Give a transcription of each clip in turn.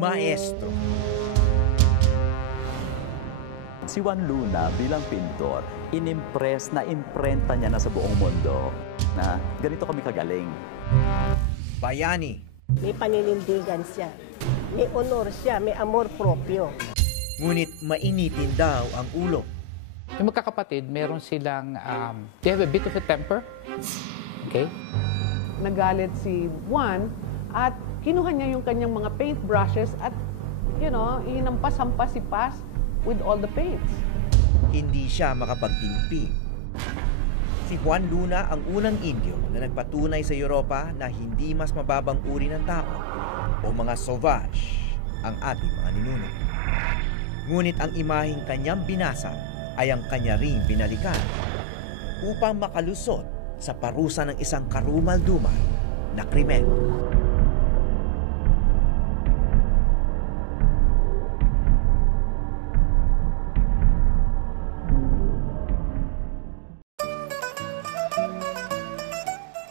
maestro. Si Juan Luna bilang pintor, inimpress na imprenta niya na sa buong mundo na ganito kami kagaling. Bayani. May paninindigan siya, may honor siya, may amor proprio. Ngunit mainitin daw ang ulo. Yung magkakapatid, meron silang, they have a bit of a temper. Okay? Nagalit si Juan at kinuha niya yung kanyang mga paintbrushes at, hinampas-hampas si Paz with all the paints. Hindi siya makapagtimpi. Si Juan Luna ang unang Indio na nagpatunay sa Europa na hindi mas mababang uri ng tao o mga sauvage ang ating mga ninuno. Ngunit ang imaheng kanyang binasa ay ang kanya ring binalikan upang makalusot sa parusa ng isang karumal-dumal na krimen.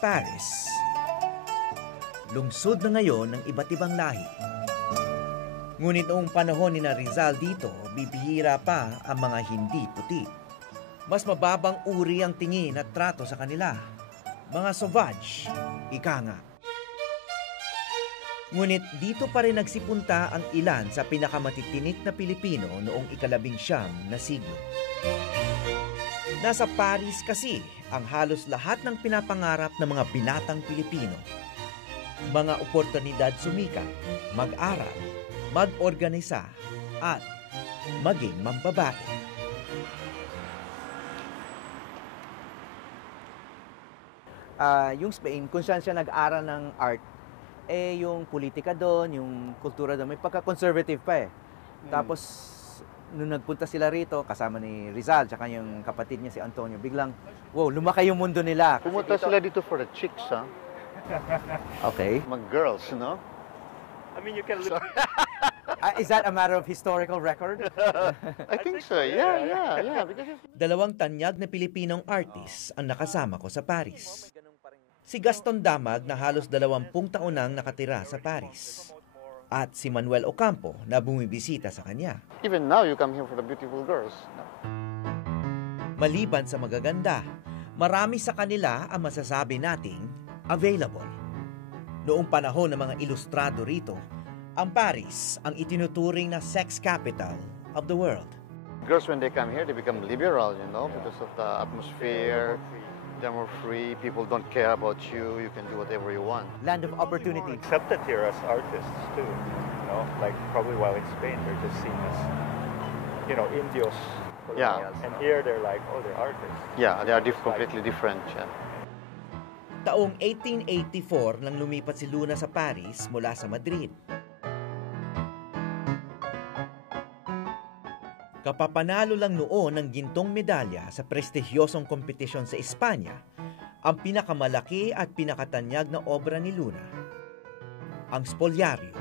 Paris. Lungsod na ngayon ng iba't ibang lahi. Ngunit noong panahon ni Rizal dito, bibihira pa ang mga hindi puti. Mas mababang uri ang tingin at trato sa kanila. Mga sauvage, ika nga. Ngunit dito pa rin nagsipunta ang ilan sa pinakamatitinik na Pilipino noong ika-19 na siglo. Nasa Paris kasi ang halos lahat ng pinapangarap ng mga binatang Pilipino. Mga oportunidad sumikat, mag-aral, mag-organisa, at maging mambabae. Yung Spain, kung saan siya nag-aral ng art, yung politika doon, yung kultura doon, may pagka-conservative pa eh. Tapos, nung nagpunta sila rito, kasama ni Rizal, tsaka yung kapatid niya si Antonio, biglang, wow, lumaki yung mundo nila. Pumunta sila dito for the chicks, ha? Okay. Mga girls, no? I mean, you can look... Is that a matter of historical record? I think so, yeah. Dalawang tanyag na Pilipinong artist ang nakasama ko sa Paris. Si Gaston Damag na halos 20 taon nang nakatira sa Paris. At si Manuel Ocampo na bumibisita sa kanya. Even now, you come here for the beautiful girls. Maliban sa magaganda, marami sa kanila ang masasabi nating available. Noong panahon ng mga ilustrado rito, ang Paris ang itinuturing na sex capital of the world. Girls, when they come here, they become liberal, because of the atmosphere. They're more free. People don't care about you. You can do whatever you want. Land of opportunity. Accepted here as artists too. Like probably while in Spain, they're just seen as, Indios. Yeah. And here they're like, oh, they're artists. Yeah, they are completely different. Yeah. Taong 1884 nang lumipat si Luna sa Paris mula sa Madrid. Kapapanalo lang noon ng gintong medalya sa prestigyosong kompetisyon sa Espanya, ang pinakamalaki at pinakatanyag na obra ni Luna, ang Spoliario.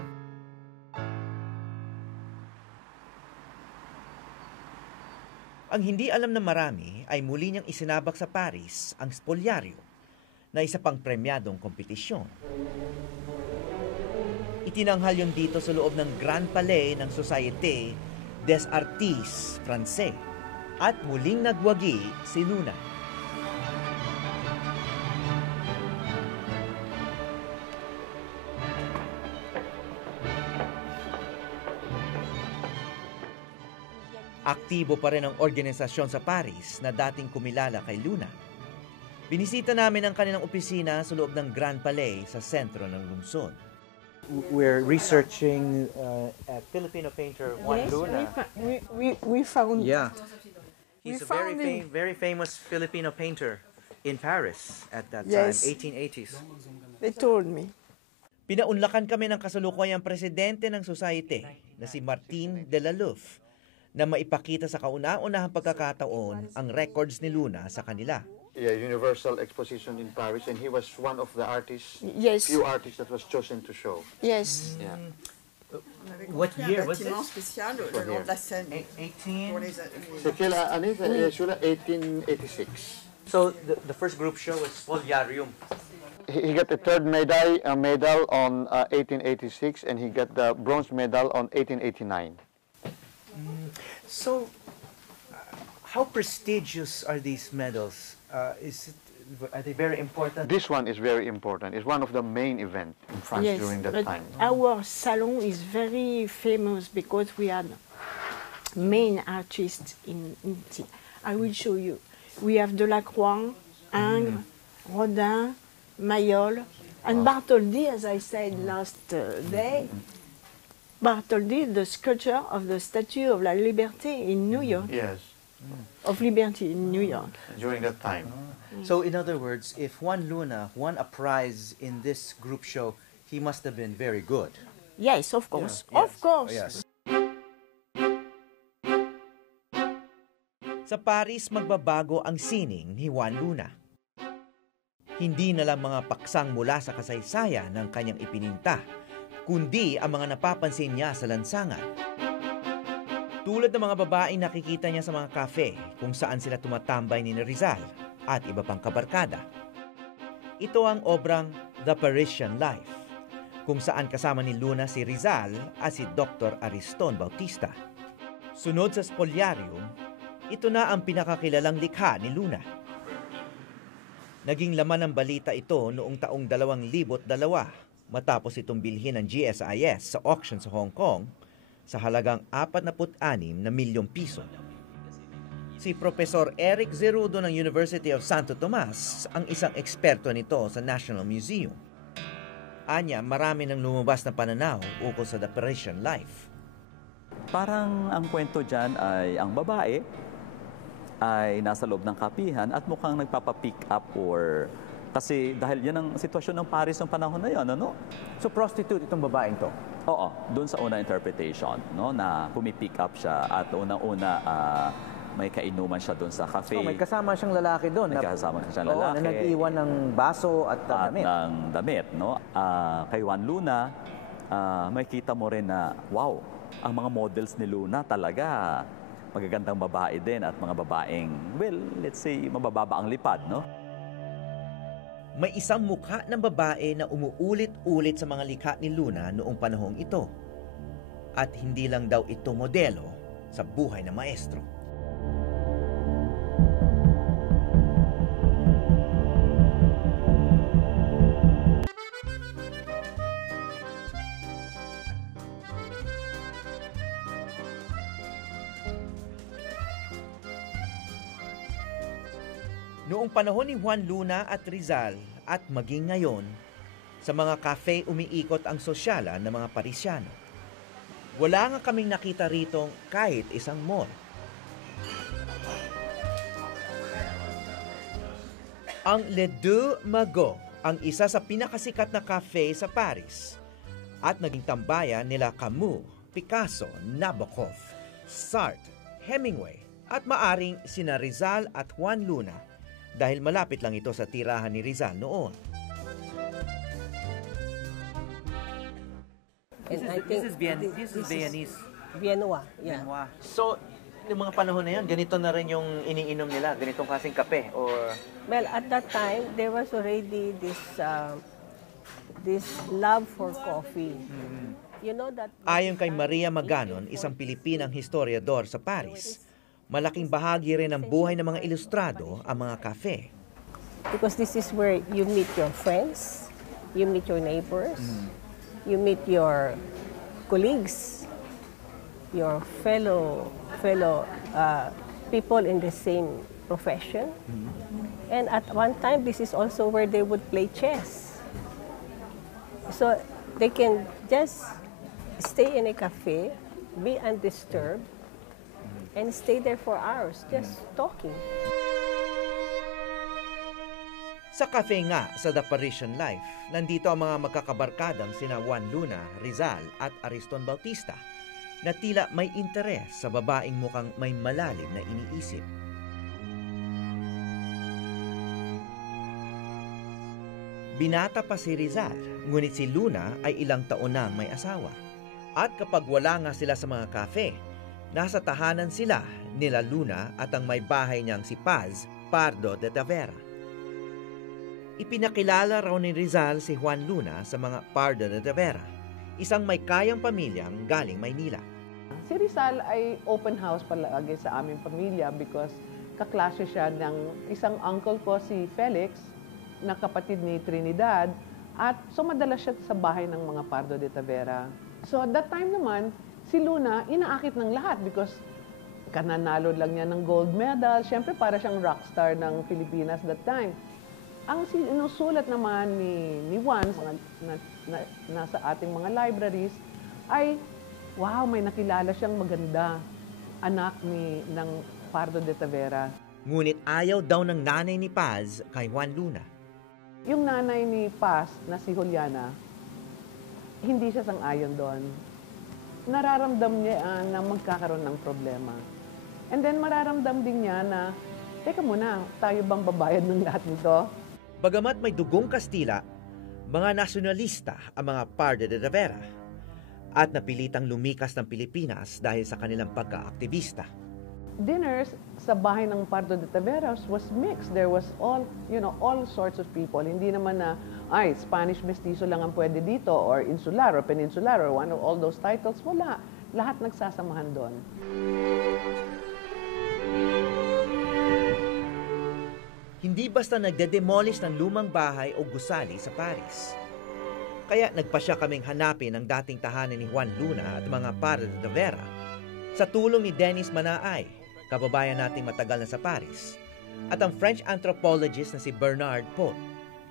Ang hindi alam ng marami ay muli niyang isinabak sa Paris ang Spoliario na isa pang premyadong kompetisyon. Itinanghal yun dito sa loob ng Grand Palais ng Société des Artistes Français at muling nagwagi si Luna. Aktibo pa rin ang organisasyon sa Paris na dating kumilala kay Luna. Binisita namin ang kanilang opisina sa loob ng Grand Palais sa sentro ng lungsod. We're researching a Filipino painter, Juan Luna. We found... Yeah. He's a very famous Filipino painter in Paris at that time, 1880s. They told me. Pinaunlakan kami ng kasalukuyang presidente ng society na si Martin de la Luf na maipakita sa kauna-unahang pagkakataon ang records ni Luna sa kanila. Yeah, Universal Exposition in Paris, and he was one of the artists, Yes. few artists that was chosen to show. Yes. Yeah. What year was this? Spécial, le long de la Seine. 18. Pour les- C'est quelle année? Celui-là, 1886. So the first group show was Spoliarium. he got the third medal on 1886, and he got the bronze medal on 1889. So, how prestigious are these medals? Are they very important? This one is very important. It's one of the main events in France during that but time. our salon is very famous because we had main artists in it. I will show you. We have Delacroix, Ingres, Rodin, Mayol, and Bartholdi, as I said last day. Bartholdi, the sculptor of the Statue of la Liberté in New York. Yes, Of Liberty in New York. during that time. So, in other words, if Juan Luna won a prize in this group show, he must have been very good. Yes, of course. Yeah, Of course. Yes. Sa Paris, magbabago ang sining ni Juan Luna. Hindi na lang mga paksang mula sa kasaysayan ng kanyang ipininta, kundi ang mga napapansin niya sa lansangan. Tulad ng mga babaeng nakikita niya sa mga cafe kung saan sila tumatambay ni Rizal at iba pang kabarkada. Ito ang obrang The Parisian Life, kung saan kasama ni Luna si Rizal at si Dr. Ariston Bautista. Sunod sa Spoliarium, ito na ang pinakakilalang likha ni Luna. Naging laman ng balita ito noong taong 2002 matapos itong bilhin ng GSIS sa auction sa Hong Kong sa halagang 46 na milyong piso. Si Professor Eric Zerudo ng University of Santo Tomas ang isang eksperto nito sa National Museum. Anya, marami nang lumabas na pananaw ukol sa The Parisian Life. Parang ang kwento dyan ay ang babae ay nasa loob ng kapihan at mukhang nagpapapick up or kasi dahil yan ang sitwasyon ng Paris ng panahon na yun, ano? So prostitute itong babaeng to? Oo, doon sa unang interpretation, no, na pumipick up siya at unang-una may kainuman siya doon sa cafe. So, may kasama siyang lalaki doon. May kasama siyang lalaki. Na nag-iwan ng baso at damit. Ng damit, no? Kay Juan Luna, makikita mo rin na, wow, ang mga models ni Luna talaga magagandang babae din at mga babaeng, well, let's say, mabababa ang lipad, no? May isang mukha ng babae na umuulit-ulit sa mga likha ni Luna noong panahong ito. At hindi lang daw ito modelo sa buhay ng maestro. Noong panahon ni Juan Luna at Rizal at maging ngayon, sa mga cafe umiikot ang sosyalan ng mga Parisiano. Wala nga kaming nakita ritong kahit isang mall. Ang Les Deux Magots ang isa sa pinakasikat na cafe sa Paris at naging tambayan nila Camus, Picasso, Nabokov, Sartre, Hemingway at maaring sina Rizal at Juan Luna dahil malapit lang ito sa tirahan ni Rizal noon. This is Viennese. Viennois, yeah. So, yung mga panahon na yun, ganito na rin yung iniinom nila, ganitong kasing kape or... Well, at that time, there was already this love for coffee. You know that... Ayon kay Maria Maganon, isang Pilipinang historiador sa Paris, malaking bahagi rin ng buhay ng mga ilustrado ang mga kafe. Because this is where you meet your friends, you meet your neighbors, you meet your colleagues, your fellow people in the same profession. And at one time, this is also where they would play chess. So they can just stay in a cafe, be undisturbed, and stay there for hours, just talking. Sa cafe nga sa The Parisian Life, nandito ang mga magkakabarkadang sina Juan Luna, Rizal at Ariston Bautista na tila may interes sa babaeng mukhang may malalim na iniisip. Binata pa si Rizal, ngunit si Luna ay ilang taon nang may asawa. At kapag wala nga sila sa mga cafe, nasa tahanan sila nila Luna at ang may bahay niyang si Paz Pardo de Tavera. Ipinakilala raw ni Rizal si Juan Luna sa mga Pardo de Tavera, isang may kayang pamilyang galing Maynila. Si Rizal ay open house palagi sa aming pamilya because kaklase siya ng isang uncle ko, si Felix, na kapatid ni Trinidad, at so madalas siya sa bahay ng mga Pardo de Tavera. So at that time naman, si Luna inaakit ng lahat because kananalo lang niya ng gold medal. Siyempre para siyang rockstar ng Pilipinas that time. Ang sinusulat naman ni Juan nasa ating mga libraries ay, wow, may nakilala siyang maganda, anak ng Pardo de Tavera. Ngunit ayaw daw ng nanay ni Paz kay Juan Luna. Yung nanay ni Paz na si Juliana, hindi siya sang-ayon doon. Nararamdam niya na magkakaroon ng problema. And then mararamdam din niya na, teka muna, tayo bang babayad ng lahat nito? Bagamat may dugong Kastila, mga nasyonalista ang mga Pardo de Tavera at napilitang lumikas ng Pilipinas dahil sa kanilang pagka-aktivista. Dinners sa bahay ng Pardo de Taveras was mixed. There was all sorts of people. Hindi naman na, Spanish mestizo lang ang pwede dito, or insular, or peninsular, or one of all those titles. Wala. Lahat nagsasamahan doon. Hindi basta nagde-demolish ng lumang bahay o gusali sa Paris. Kaya nagpasya kaming hanapin ang dating tahanan ni Juan Luna at mga Pardo de Tavera sa tulong ni Dennis Manaay, kababayan nating matagal na sa Paris, at ang French anthropologist na si Bernard Pott,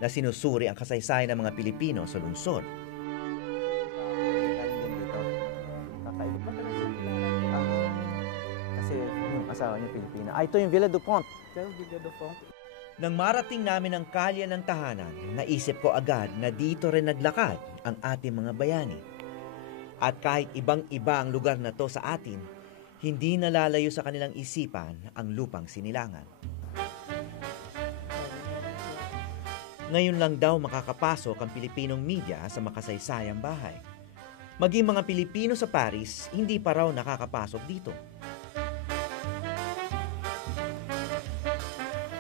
na sinusuri ang kasaysayan ng mga Pilipino sa lungsod. Kasi yung asawa niya Pilipina. Ito yung Villa Dupont. Nang marating namin ang kalye ng tahanan, naisip ko agad na dito rin naglakad ang ating mga bayani. At kahit ibang-iba ang lugar na to sa atin, hindi nalalayo sa kanilang isipan ang lupang sinilangan. Ngayon lang daw makakapasok ang Pilipinong media sa makasaysayang bahay. Maging mga Pilipino sa Paris, hindi pa raw nakakapasok dito.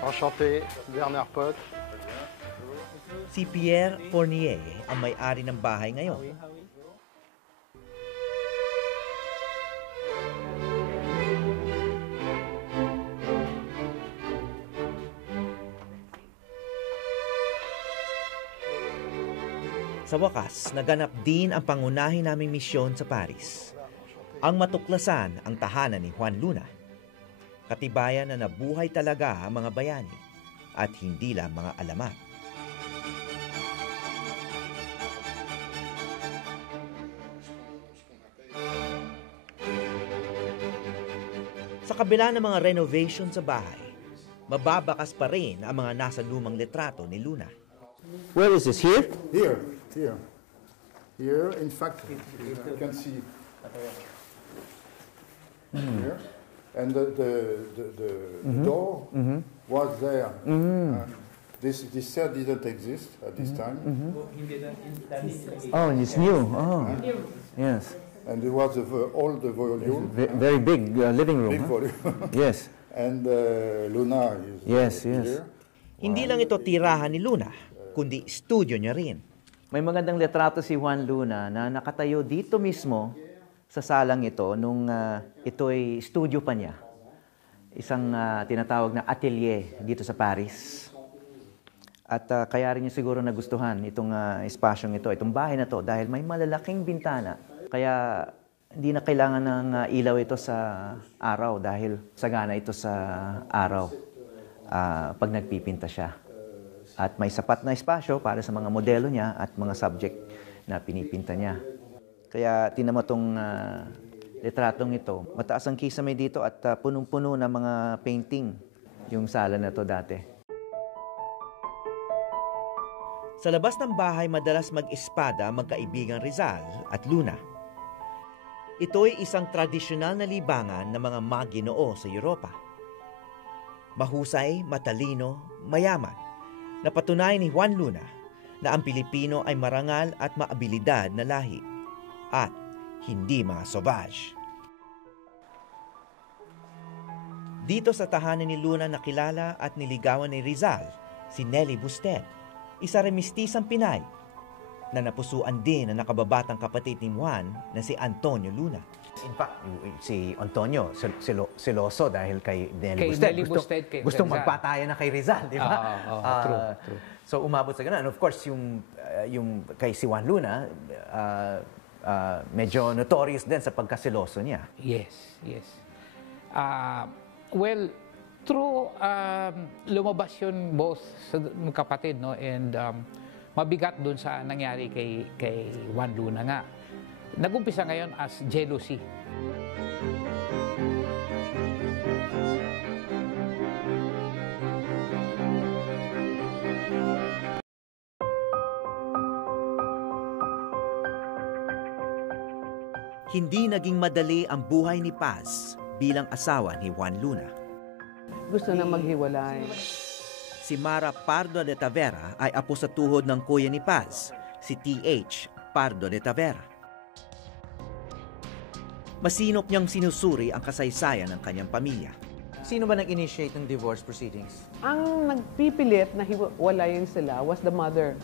Enchanté, Bernard Pott. Si Pierre Fournier ang may-ari ng bahay ngayon. Sa wakas, naganap din ang pangunahin naming misyon sa Paris. Ang matuklasan ang tahanan ni Juan Luna. Katibayan na nabuhay talaga ang mga bayani at hindi lang mga alamat. Sa kabila ng mga renovation sa bahay, mababakas pa rin ang mga nasa lumang litrato ni Luna. Where is this? Here? Here, in fact, you can see here. And the door was there. This set didn't exist at this time. Oh, and it's new. Oh, yes. And it was all the volume. Very big living room. Big volume. Yes. And Luna is here. Hindi lang ito tirahan ni Luna, kundi studio niya rin. May magandang litrato si Juan Luna na nakatayo dito mismo sa salang ito nung ito'y studio pa niya. Isang tinatawag na atelier dito sa Paris. At kaya rin niya siguro nagustuhan itong espasyong ito, itong bahay na to, dahil may malalaking bintana. Kaya hindi na kailangan ng ilaw ito sa araw dahil sagana ito sa araw pag nagpipinta siya. At may sapat na espasyo para sa mga modelo niya at mga subject na pinipinta niya. Kaya tinan mo itong litratong ito. Mataas ang kisame dito at punong-puno ng mga painting yung sala na to dati. Sa labas ng bahay, madalas mag-espada magkaibigang Rizal at Luna. Ito'y isang tradisyonal na libangan ng mga maginoo sa Europa. Mahusay, matalino, mayaman. Napatunayan ni Juan Luna na ang Pilipino ay marangal at maabilidad na lahi at hindi mga sauvage. Dito sa tahanan ni Luna nakilala at niligawan ni Rizal si Nelly Busted, isa rin mistisang Pinay na napusuan din ng nakababatang kapatid ni Juan na si Antonio Luna. In fact, si Antonio, seloso dahil kay Nelly Kay Busted. Nelly Busted, kay Gustong Rizal. magpataya na kay Rizal, di ba? True. So umabot sa ganun. And of course, yung kay si Juan Luna, medyo notorious din sa pagkaseloso niya. Yes. Well, true, lumabas yun both sa kapatid, no? And mabigat dun sa nangyari kay Juan Luna nga. Nagumpisa ngayon as jealousy. Hindi naging madali ang buhay ni Paz bilang asawa ni Juan Luna. Gusto na maghiwalay. Si Mara Pardo de Tavera ay apo sa tuhod ng kuya ni Paz, si T.H. Pardo de Tavera. Masinop niyang sinusuri ang kasaysayan ng kanyang pamilya. Sino ba nag-initiate ng divorce proceedings? Ang nagpipilit na hiwalayin sila was the mother,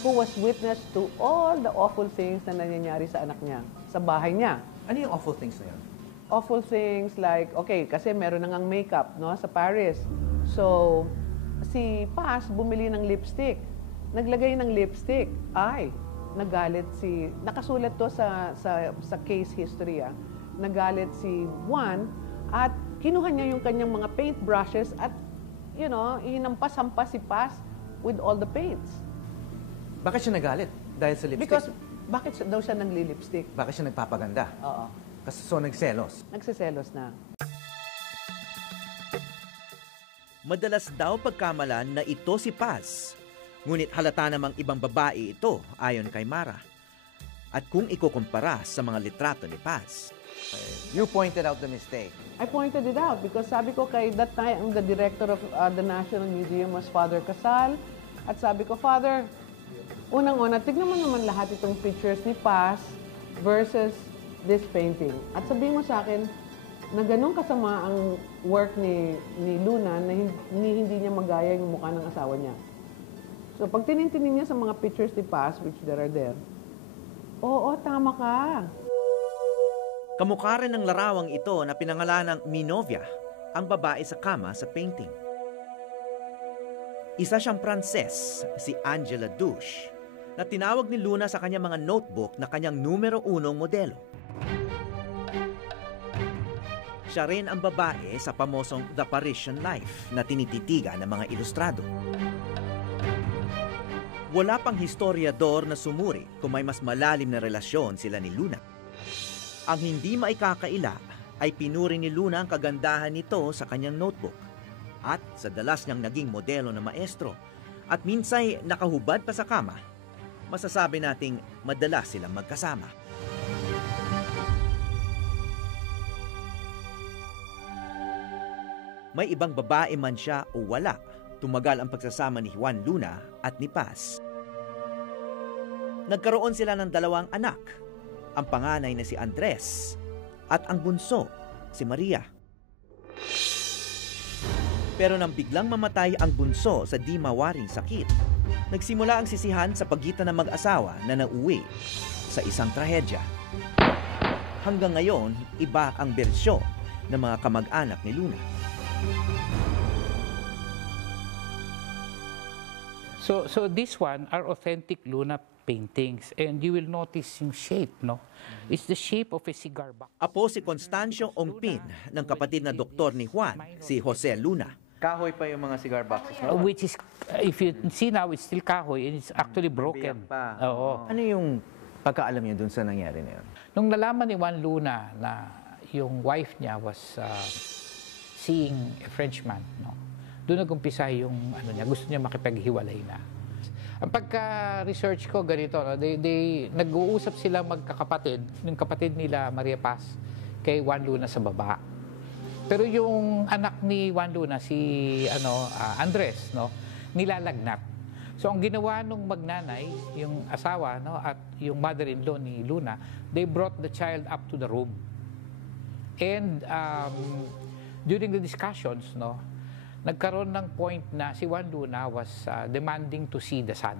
who was witness to all the awful things na nangyayari sa anak niya, sa bahay niya. Ano yung awful things na yun? Awful things like, okay, kasi meron na ngang makeup, no, sa Paris. So, si Paz bumili ng lipstick. Naglagay ng lipstick. Nagalit nakasulat to sa case history, Nagalit si Juan at kinuha niya yung kanyang mga paint brushes at, hinampas-hampas si Paz with all the paints. Bakit siya nagalit? Dahil sa lipstick? Because, bakit daw siya nagli-lipstick? Bakit siya nagpapaganda? Oo. Kasi nagselos. Nagsiselos na. Madalas daw pagkamalan na ito si Paz. Ngunit halata namang ibang babae ito ayon kay Mara. At kung ikukumpara sa mga litrato ni Paz. You pointed out the mistake. I pointed it out because sabi ko kay that time, the director of the National Museum was Father Casal. At sabi ko, Father, unang-una, tignan mo naman lahat itong pictures ni Paz versus this painting. At sabihin mo sa akin na ganun kasama ang work ni Luna na hindi niya magaya yung mukha ng asawa niya. So pag tinintinin niya sa mga pictures ni Paz, which there are there, oo, tama ka. Kamukha rin ng larawang ito na pinangalanang Minovia, ang babae sa kama sa painting. Isa siyang Pranses, si Angela Dush, na tinawag ni Luna sa kanyang mga notebook na kanyang numero 1 modelo. Siya rin ang babae sa pamosong The Parisian Life na tinititigan ng mga ilustrado. Wala pang historiador na sumuri kung may mas malalim na relasyon sila ni Luna. Ang hindi maikakaila ay pinuri ni Luna ang kagandahan nito sa kanyang notebook at sa dalas niyang naging modelo na maestro at minsay nakahubad pa sa kama, masasabi nating madalas silang magkasama. May ibang babae man siya o wala, tumagal ang pagsasama ni Juan Luna at ni Paz. Nagkaroon sila ng 2 anak, ang panganay na si Andres at ang bunso, si Maria. Pero nang biglang mamatay ang bunso sa di mawaring sakit, nagsimula ang sisihan sa pagitan ng mag-asawa na nauwi sa isang trahedya. Hanggang ngayon, iba ang bersyon ng mga kamag-anak ni Luna. So this one are authentic Luna paintings and you will notice yung shape, no? It's the shape of a cigar box. Apo si Constancio Ongpin ng kapatid na doktor ni Juan, si Jose Luna. Kahoy pa yung mga cigar boxes, no? Which is, if you see now, it's still kahoy and it's actually broken. Oo. Ano yung pagkaalam niyo dun sa nangyari na yun? Nung nalaman ni Juan Luna na yung wife niya was seeing a Frenchman, no? Doon nag-umpisa yung gusto niya makipaghiwalay na. Ang pagka-research ko ganito, no? Nag-uusap sila magkakapatid, yung kapatid nila Maria Paz kay Juan Luna sa baba. Pero yung anak ni Juan Luna, si Andres, no, nilalagnat. So ang ginawa nung magnanay, yung asawa, no, at yung mother-in-law ni Luna, they brought the child up to the room. And during the discussions, no, nagkaroon ng point na si Juan Luna was demanding to see the sun.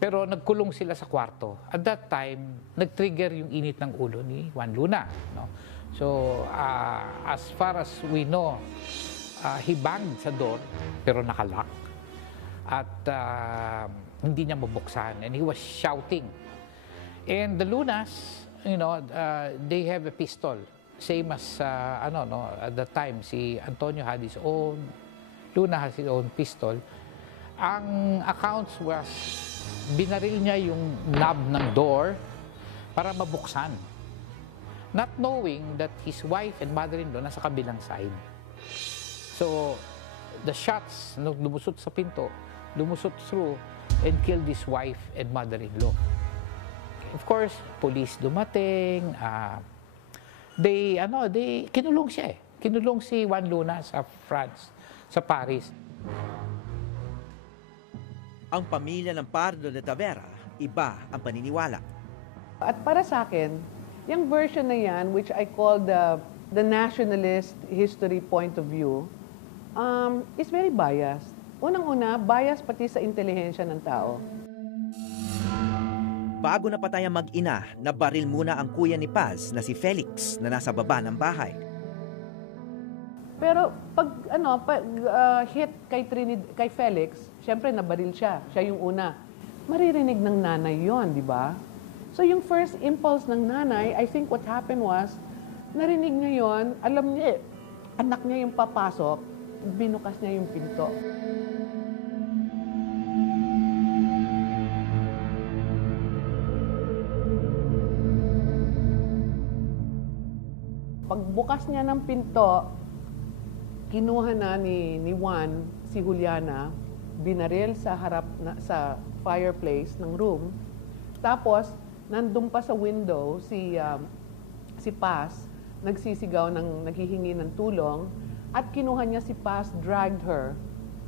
Pero nagkulong sila sa kwarto. At that time, nag-trigger yung init ng ulo ni Juan Luna. No? So, as far as we know, he banged sa door, pero nakalock. At hindi niya mabuksan. And he was shouting. And the Lunas, they have a pistol. Same as, at the time, si Antonio had his own, Luna has his own pistol. Ang accounts was, binaril niya yung knob ng door para mabuksan. Not knowing that his wife and mother-in-law nasa kabilang side. So, the shots, lumusot sa pinto, lumusot through and killed his wife and mother-in-law. Of course, police dumating, kinulong siya eh. Kinulong si Juan Luna sa France, sa Paris. Ang pamilya ng Pardo de Tavera, iba ang paniniwala. At para sa akin, yung version na yan, which I call the nationalist history point of view, is very biased. Unang-una, biased pati sa intelihensya ng tao. Bago napatay ang mag-ina, nabaril muna ang kuya ni Paz na si Felix na nasa baba ng bahay. Pero pag hit kay Felix, syempre nabaril siya. Siya yung una. Maririnig ng nanay yon, di ba? So yung first impulse ng nanay, I think what happened was, narinig niya yon, alam niya, anak niya yung papasok, binukas niya yung pinto. Pagbukas niya ng pinto, kinuha na ni Juan si Juliana, binaril sa harap sa fireplace ng room. Tapos nandun pa sa window si Paz, nagsisigaw naghihingi ng tulong, at kinuha niya si Paz, dragged her,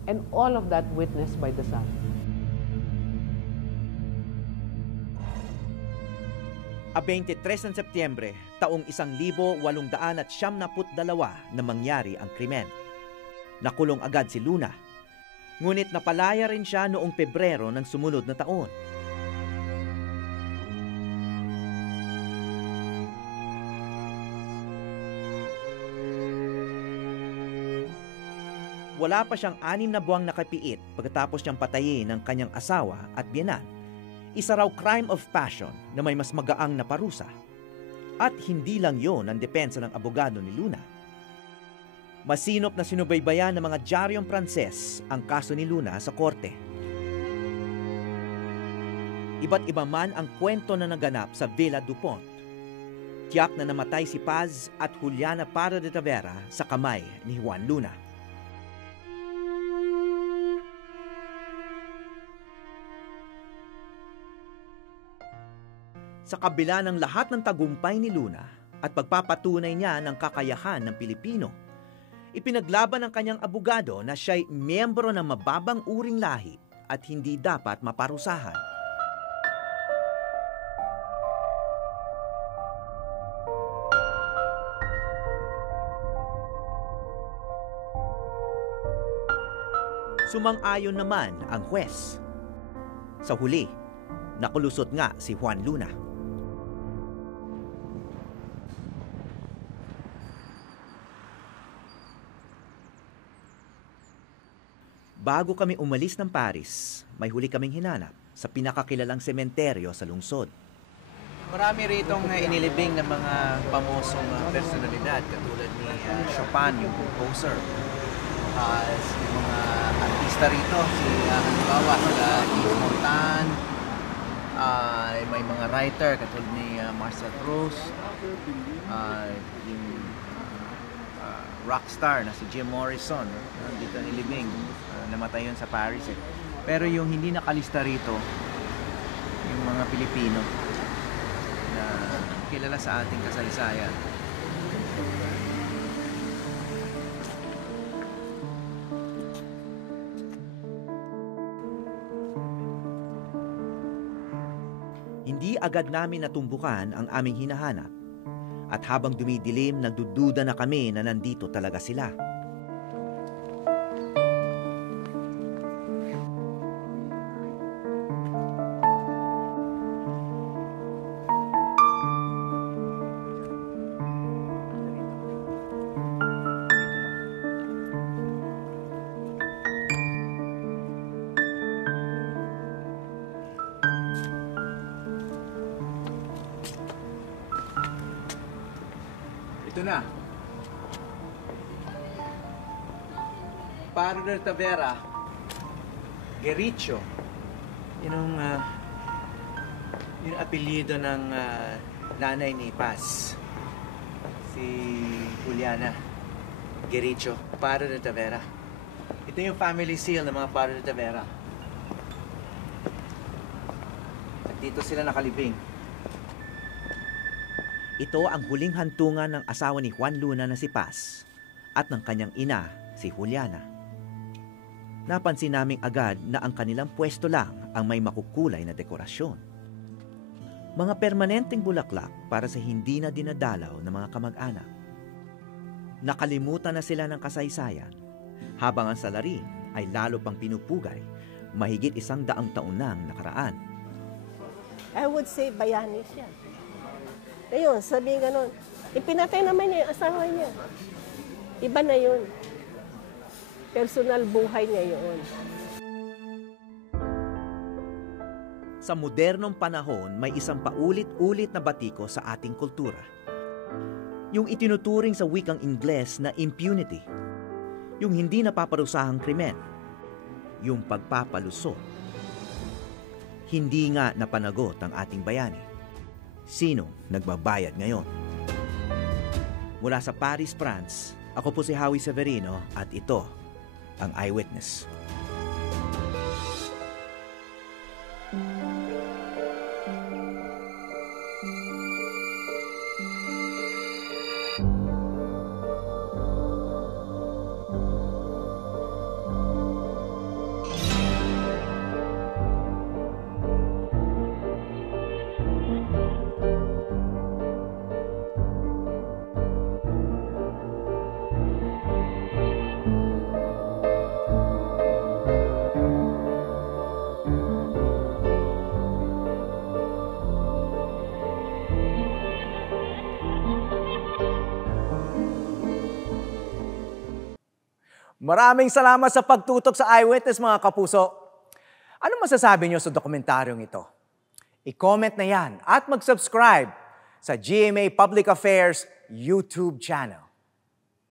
and all of that witnessed by the son. A 23 ng Setyembre, taong 1892 na mangyari ang krimen. Nakulong agad si Luna. Ngunit napalaya rin siya noong Pebrero ng sumunod na taon. Wala pa siyang 6 na buwang nakapiit pagkatapos niyang patayin ng kanyang asawa at biyenan. Isa raw crime of passion na may mas magaang na parusa. At hindi lang yon ang depensa ng abogado ni Luna. Masinop na sinubaybayan ng mga dyaryong Pranses ang kaso ni Luna sa korte. Iba't iba man ang kwento na naganap sa Villa Dupont. Tiyak na namatay si Paz at Juliana Pardo de Tavera sa kamay ni Juan Luna. Sa kabila ng lahat ng tagumpay ni Luna at pagpapatunay niya ng kakayahan ng Pilipino, ipinaglaban ng kanyang abogado na siya'y miyembro ng mababang uring lahi at hindi dapat maparusahan. Sumang-ayon naman ang huwes. Sa huli, nakulusot nga si Juan Luna. Bago kami umalis ng Paris, may huli kaming hinanap sa pinakakilalang sementeryo sa lungsod. Marami ritong inilibing ng mga pamosong personalidad katulad ni Chopin, yung composer. Yung mga artista rito, halimbawa sila Yves Montand, may mga writer katulad ni Marcel Proust, yung rockstar na si Jim Morrison, dito nilibing, namatay yun sa Paris eh. Pero yung hindi nakalista rito, yung mga Pilipino na kilala sa ating kasaysayan. Hindi agad namin natumbukan ang aming hinahanap. At habang dumidilim, nagdududa na kami na nandito talaga sila. Ito na. Paro de Tavera, Guericho. Yun yung apelyido ng nanay ni Paz. Si Juliana Guericho, Paro de Tavera. Ito yung family seal ng mga Paro de Tavera. At dito sila nakalibing. Ito ang huling hantungan ng asawa ni Juan Luna na si Paz at ng kanyang ina, si Juliana. Napansin naming agad na ang kanilang pwesto lang ang may makukulay na dekorasyon. Mga permanenteng bulaklak para sa hindi na dinadalaw ng mga kamag-anak. Nakalimutan na sila ng kasaysayan, habang ang salarin ay lalo pang pinupugay, mahigit 100 taon nang nakaraan. I would say bayani siya. Ayun, sabihin ganun. Ipinatay naman niya yung asawa niya. Iba na yun. Personal buhay niya yun. Sa modernong panahon, may isang paulit-ulit na batiko sa ating kultura. Yung itinuturing sa wikang Ingles na impunity. Yung hindi napaparusahang krimen. Yung pagpapalusot. Hindi nga napanagot ang ating bayani. Sinong nagbabayad ngayon? Mula sa Paris, France, ako po si Howie Severino at ito ang Eyewitness. Maraming salamat sa pagtutok sa Eyewitness, mga kapuso. Ano masasabi niyo sa dokumentaryong ito? I-comment na yan at mag-subscribe sa GMA Public Affairs YouTube channel.